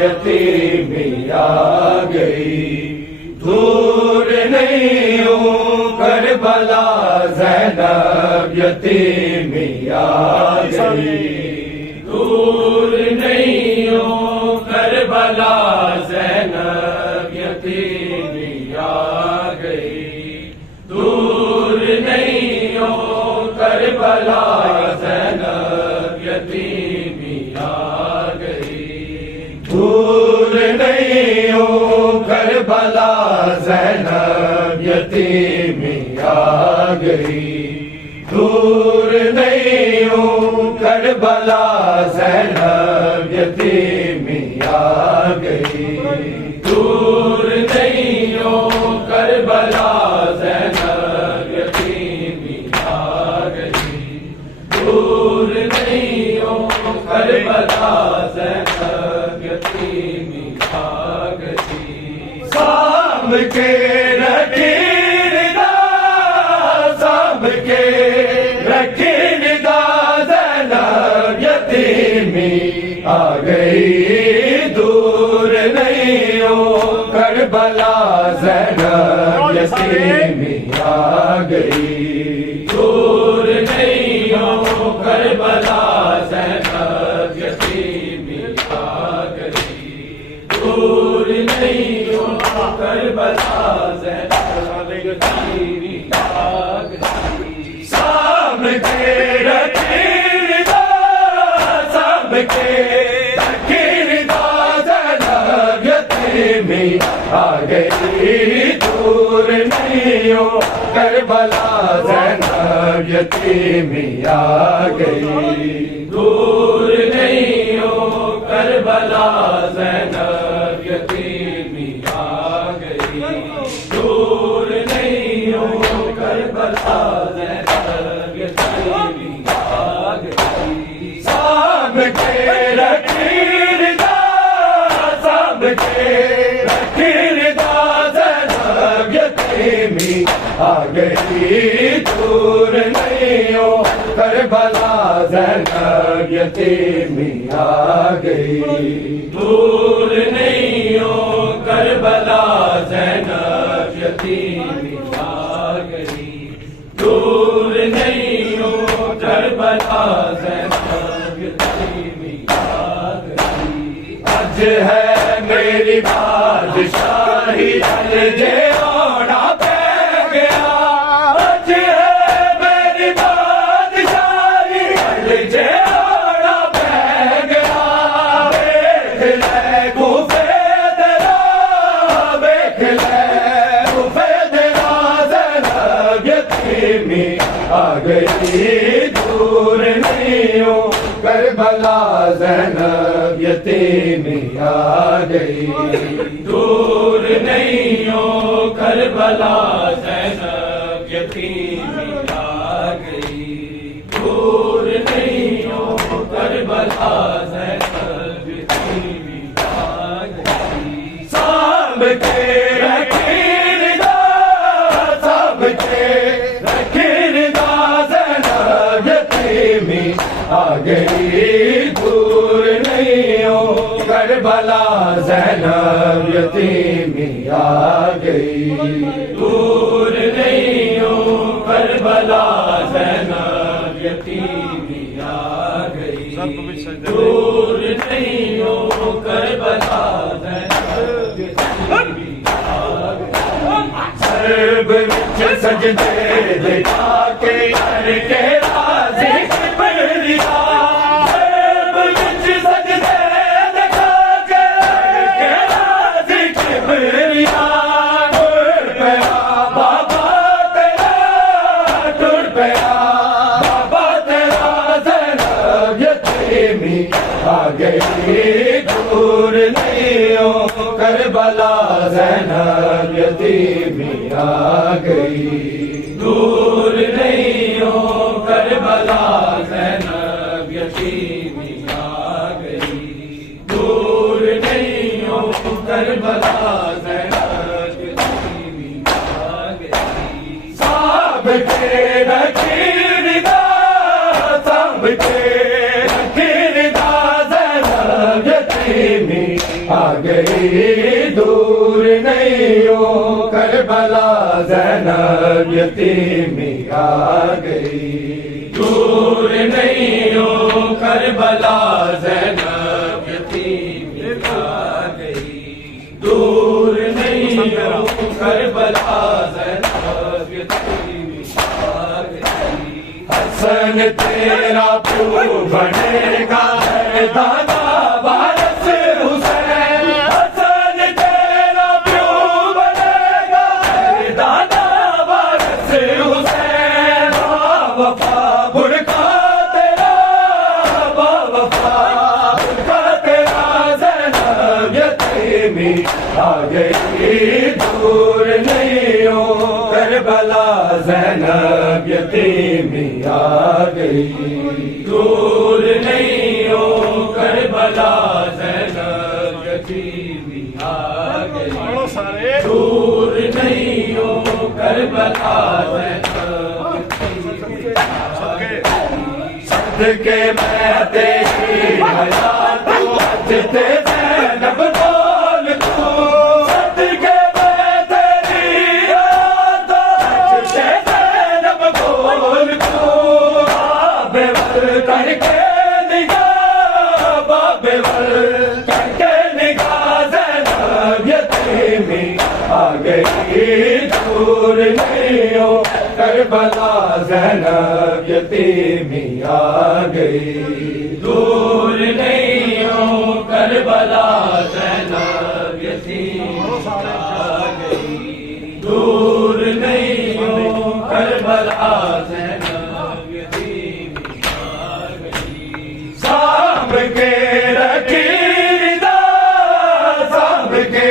یتیمی آ گئی، دور نہیں ہوں کربلا، زینب یتیمی آ گئی، دور نہیں ہوں کربلا، زینب یتیمی آ گئی، دور نہیں ہوں کربلا، زینب یتیمی آ گئی، دور نہیں ہوں کربلا، زینب یتیمی آ گئی، دور نہیں ہوں کربلا، زینب یتیمی آ گئی، دور نہیں ہوں کربلا، زینب یتیمی آ گئی، دور نہیں ہوں کربلا، زینب یتیمی آ گئی، سام کے رکھی ندا، سام کے رکھی ندا، زینب یتیمی آ گئی، دور نہیں ہوں کربلا، زینب یتیمی آ گئی، دور نہیں ہوں کربلا، زینب یتیمی آ گئی، دور نہیں ہوں کربلا، زینب یتیمی آ گئی، سام کے رکھی ندا، سام کے رکھی ندا، زینب یتیمی آ گئی، دور نہیں ہوں کربلا، زینب یتیمی آ گئی، دور نہیں ہوں کربلا، زینب یتیمی آ گئی، دور نہیں ہوں کربلا، زینب یتیمی آ گئی، سام کے رکھی ندا، سام کے رکھی ندا، زینب یتیمی آ گئی، دور نہیں ہوں کربلا، زینب یتیمی آ گئی، دور نہیں ہوں کربلا، زینب یتیمی آ گئی، دور نہیں ہوں کربلا، زینب یتیمی آ گئی، آج ہے میری بادشاہی، جے آنا پہ گیا، آج ہے میری بادشاہی، جے آنا پہ گیا، دیکھ لے کوفے تیرا، دیکھ لے کوفے تیرا، زینب یتیمی آ گئی، دور نہیں ہوں کربلا، زینب یتیمی آ گئی، دور نہیں ہوں کربلا، زینب یتیمی آ گئی، دور نہیں ہوں کربلا، زینب یتیمی آ گئی، سام کے رکھی ندا، سام کے رکھی ندا، زینب یتیمی آ گئی، دور نہیں ہوں کربلا، زینب یتیمی آ گئی، دور نہیں ہوں کربلا، زینب یتیمی آ گئی، دور نہیں ہوں کربلا، زینب یتیمی آ گئی، سرب وچ سجدے دکھا کے کر کے راضی کبریا، سرب وچ سجدے دکھا کے کر کے راضی کبریا، ٹر پیا بابا تیرا، ٹر پیا بابا تیرا، زینب یتیمی آ گئی، دور نہیں ہوں کربلا، زینب یتیمی آ گئی، دور نہیں ہوں کربلا، زینب یتیمی آ گئی، دور نہیں ہوں کربلا، زینب یتیمی آ گئی، کے رکھی ردا سانب کے رکھی ردا زینب یتیمی آ گئی دور نہیں ہو کربلا زینب یتیمی آ گئی دور نہیں ہو کربلا زینب یتیمی آ گئی دور نہیں ہو کربلا زینب یتیمی آ گئی حسن تیرا پیو بنے گا دادا وارث حسین حسن تیرا پیو بنے گا دادا وارث حسین وفا برکا تیرا وفا برکا تیرا زینب یتیمی آ گئی دور نہیں ہو کربلا زینب یتیمی آ گئی دور نہیں ہو کربلا زینب یتیمی آ گئی دور نہیں ہو کربلا زینب یتیمی آ گئی صدقے میں تیری حیات بچتے زینب بول تو صدقے میں تیری حیات بچتے زینب بول تو بابے ور کر کے نگاہ بابے ور کر کے نگاہ زینب یتیمی آ گئی دور نہیں ہو کربلا زینب یتیمی آ گئی دور نہیں ہو کربلا زینب یتیمی آ گئی دور نہیں ہو کربلا زینب یتیمی آ گئی سانب کے رکھی ردا سانب کے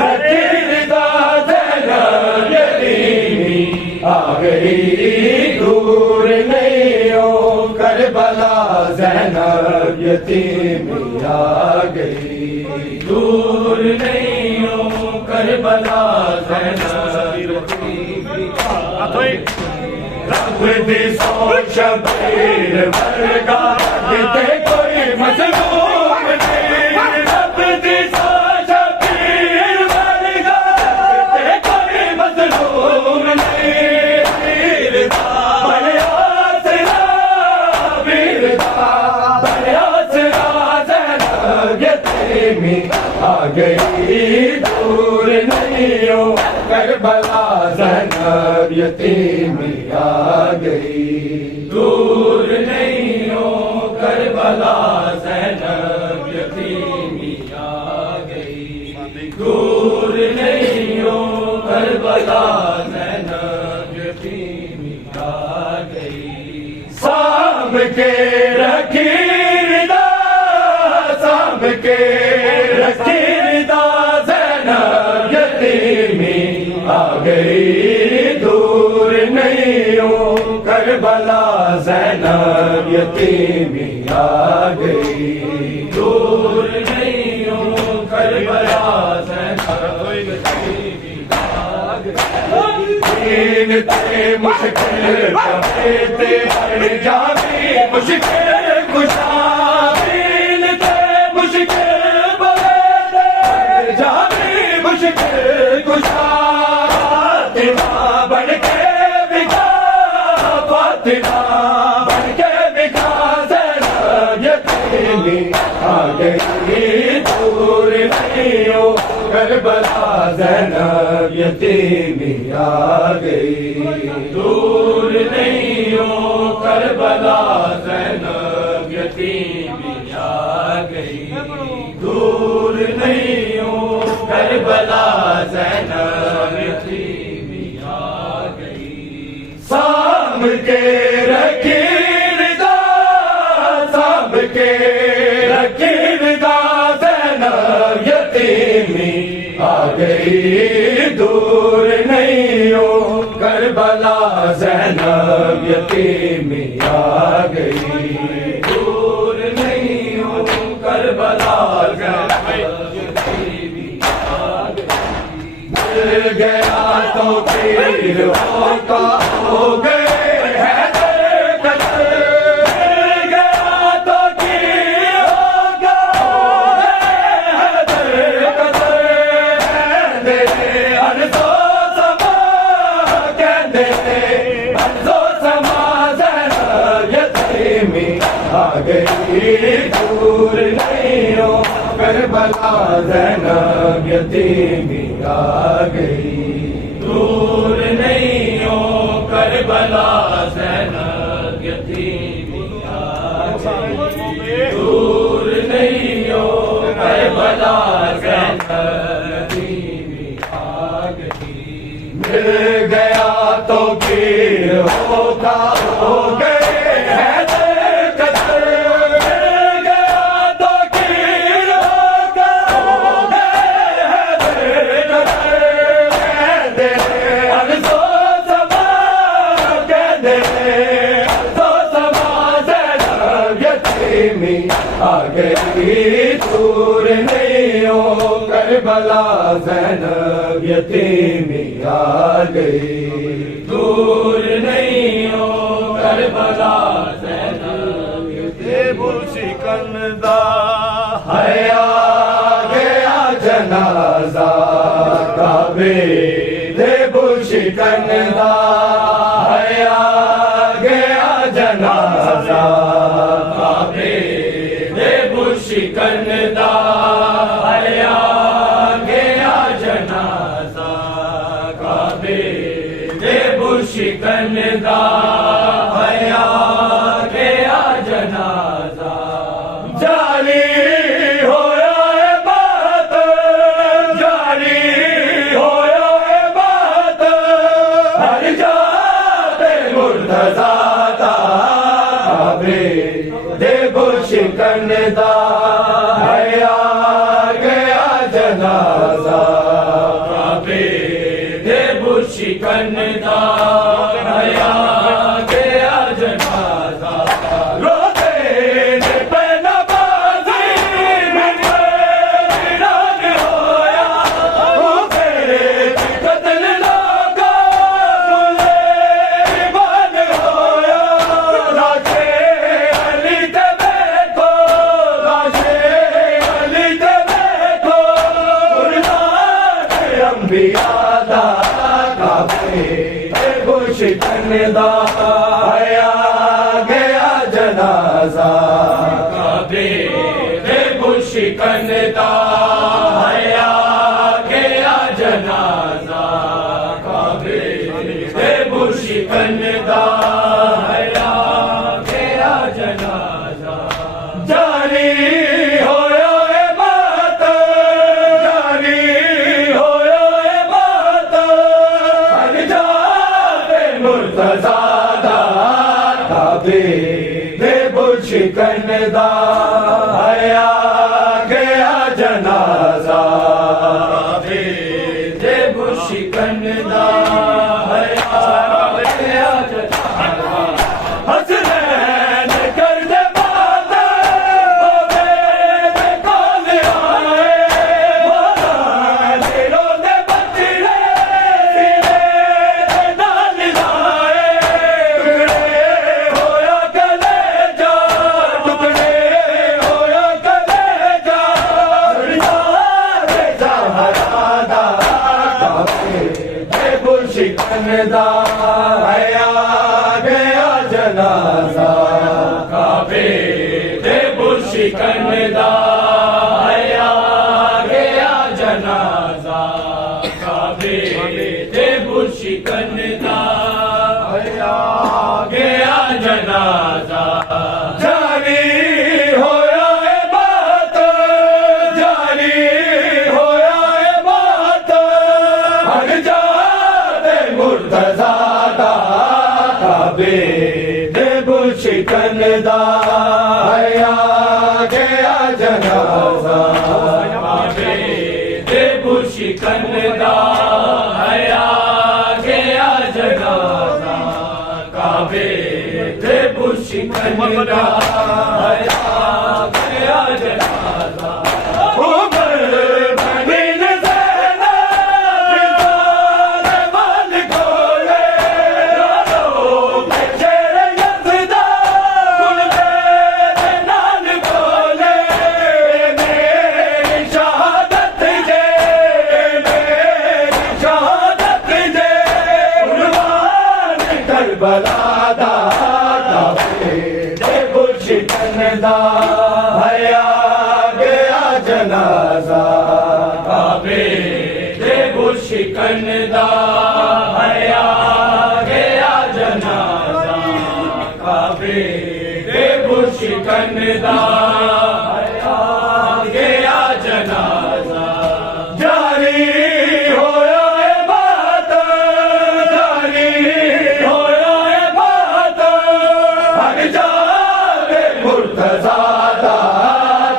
رکھی ردا زینب یتیمی آ گئی دور نہیں ہو کربلا زینب یتیمی آ گئی دور نہیں ہو کربلا زینب یتیمی آ گئی رب دی سو شبیر ورگا کتے کوئی مظلوم نہیں رب دی سو شبیر ورگا کتے کوئی مظلوم نہیں بڑے آسرا بڑے آسرا زینب یتیمی آ گئی دور نہیں ہو کربلا زینب یتیمی آ گئی دور نہیں ہو کربلا زینب یتیمی آ گئی دور نہیں ہو کربلا زینب یتیمی آ گئی سانب کے رکھی ردا سانب کے رکھی ردا زینب یتیمی آ گئی دور نہیں ہو کربلا زینب یتیمی آ گئی دور نہیں ہو کربلا زینب یتیمی آ گئی دین تے مشکل کہتے بڑھ جاوی مشکل کشا دین تے مشکل بڑھ جاوی مشکل کشا فاطمہ بن کے بکا فاطمہ بن کے بکا زینب یتیمی آ گئی دور نہیں ہو کربلا زینب یتیمی آ گئی دور نہیں ہو کربلا زینب یتیمی آ گئی دور نہیں ہو کربلا زینب یتیمی آ گئی سانب کے رکھی ردا سانب کے رکھی ردا زینب یتیمی آ گئی دور نہیں ہو کربلا زینب یتیمی آ گئی دور نہیں ہو کربلا زینب یتیمی آ گئی مل گیا تو پیر ہوتا ہو دے ارضو سما زینب یتیمی آ گئی دور نہیں ہو کربلا زینب یتیمی آ گئی دور نہیں ہو کربلا زینب یتیمی آ گئی دور نہیں ہو کربلا زینب یتیمی آ گئی مل گیا تو پھر ہوتا ہو گئے حیدر قدر مل گیا تو پھر ہوتا ہو گئے حیدر قدر کہہ دے ارضو سما کہہ دے ارضو سما زینب یتیمی آ گئی دور نہیں ہو کربلا زینب یتیمی آ گئی دور نہیں ہو کربلا زینب یتیمی شکندا ہے آ گیا جنازہ کعبے دیبو شکندا ہے آ گیا جنازہ کعبے دیبو شکندا ہے آ گیا جنازہ کعبے دیبو شکندا ہے آ گیا جنازہ جاری ہویا ہے بات جاری ہویا ہے بات ہر جاتے مرتضیٰ دا کعبے دیبو شکندا ہے آ گیا جنازہ کعبے دیبو شکندا ہے آ گیا جنازہ روتے نے پہلا بازی میں ویران ہویا وہ تیرے قتل لوگا مسلمان ہویا لاشے علی تے بیٹھو لاشے علی تے بیٹھو قربان انبیاء دا کعبے دیبو شکندا ہے آ گیا جنازہ کعبے دیبو شکندا ہے آ گیا جنازہ کعبے دیبو شکندا ہے آ گیا جنازہ جاری ہویا ہے بات جاری ہویا ہے بات ہر جاتے مرتضیٰ دا کعبے دیبو شکندا ہے آ گیا جنازہ کعبے دیبو شکندا ہے آ گیا جنازہ حسنین کر دے بات وہ میرے کول آئے مولا دلوں دے بچڑے سینے دے نال لائے ٹکڑے ہویا کلیجہ ٹکڑے ہویا کلیجہ سرکار زہرا دا کعبے دیبو شکندا ہے آ گیا جنازہ کعبے دیبو شکندا ہے آ گیا جنازہ کعبے دیبو شکندا ہے آ گیا جنازہ جاری ہویا ہے بات جاری ہویا ہے بات ہر جاتے مرتضیٰ دا کعبے دیبو شکندا ہے آ گیا جنازہ کعبے دیبو شکندا ہے آ گیا جنازہ کعبے دیبو شکندا ہے آ گیا جنازہ عمر بن زینب دار مال کھولے رولو شیر یزدہ کل میرے نال کھولے میری شہادت جے میری شہادت جے عنوان کربلا دا کعبے دے گلشن دا ہے آ گیا جنازہ کعبے دے گلشن دا ہے آ گیا جنازہ کعبے دے گلشن دا ہے آ گیا جنازہ جاری ہویا ہے بات جاری ہویا ہے بات ہر جاوے مرتضیٰ دا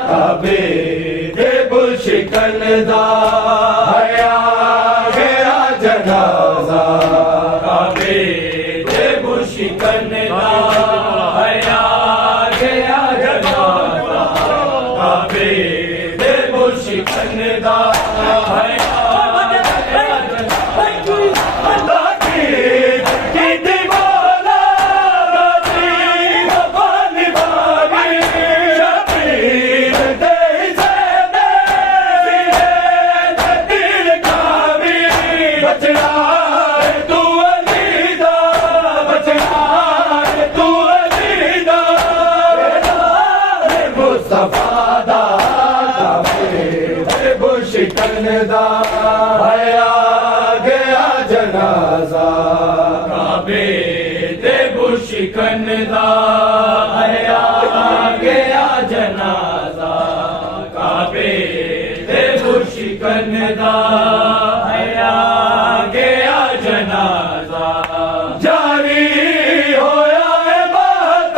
کعبے دے گلشن دا ہے آ گیا جنازہ کعبے دے گلشن دا ہے آ گیا جنازہ کعبے دے گلشن دا ہے گلشن دا ہے آ گیا جنازہ کعبے دے گلشن دا ہے آ گیا جنازہ کعبے دے گلشن دا ہے آ گیا جنازہ جاری ہویا ہے بات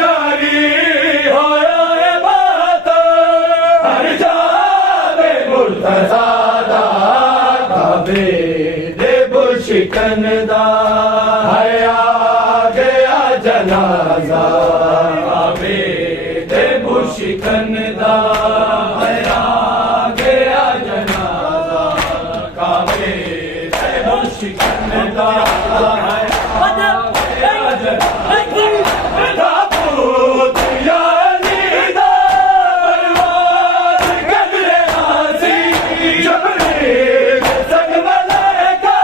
جاری ہویا ہے بات ہر جاوے مرتضیٰ دا کعبے دے گلشن دا ہے آ گیا جنازہ کعبے دے گلشن دا ہے آ گیا جنازہ کعبے دے گلشن دا ہے آ گیا جنازہ تابوت یا علی دا پرواز قدرے نازی جبریل سنگ ملائکہ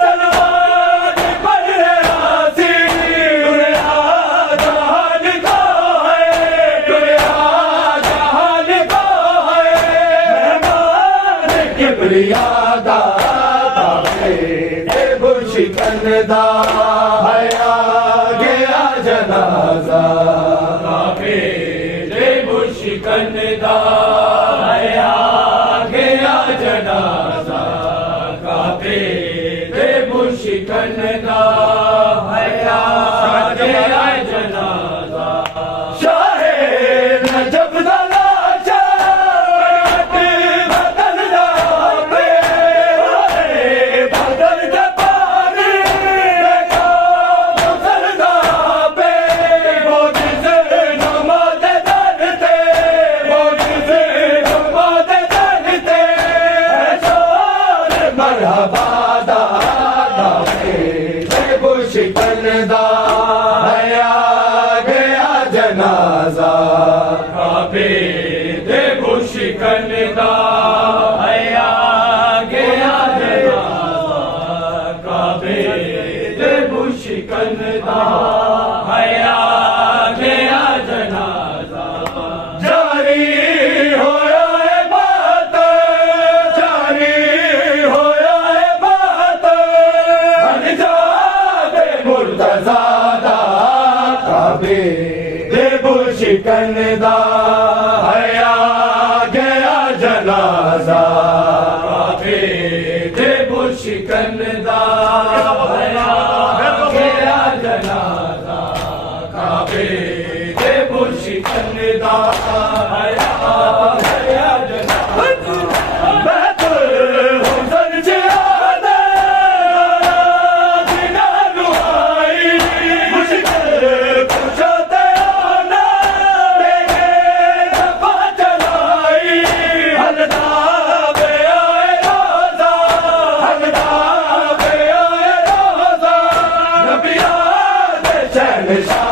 سلوات پڑھے نازی دنیا جہان کا ہے دنیا جہان کا ہے مہمان کبریا دا کعبے دے گلشن دا ہے آ گیا جنازہ کعبے دے گلشن دا ہے آ گیا جنازہ کعبے دے گلشن دا ہے آ گیا جنازہ شاہ نجف دا لاچا بدل دا پہ بدل دا پانی دیکھا بدل دا پہ موجز نماز دنتے موجز نماز دنتے شور مرحبا دا کعبے دے گلشن دا ہے آ گیا جنازہ کعبے دے گلشن دا ہے آ گیا جنازہ کعبے دے گلشن دا ہے آ گیا جنازہ جاری ہویا ہے بات جاری ہویا ہے بات ہر جاوے مرتضیٰ دا کعبے دے گلشن دا ہے آ گیا جنازہ کعبے دے گلشن دا ہے آ گیا جنازہ کعبے دے گلشن دا ہے آ گیا جنازہ بیت الحسن جہادے جنا رہائی مشکل کشاتے آنا دیکھے دفع چلائی حلدہ بے آئے روزہ حلدہ بے آئے روزہ نبیات شہنشاہ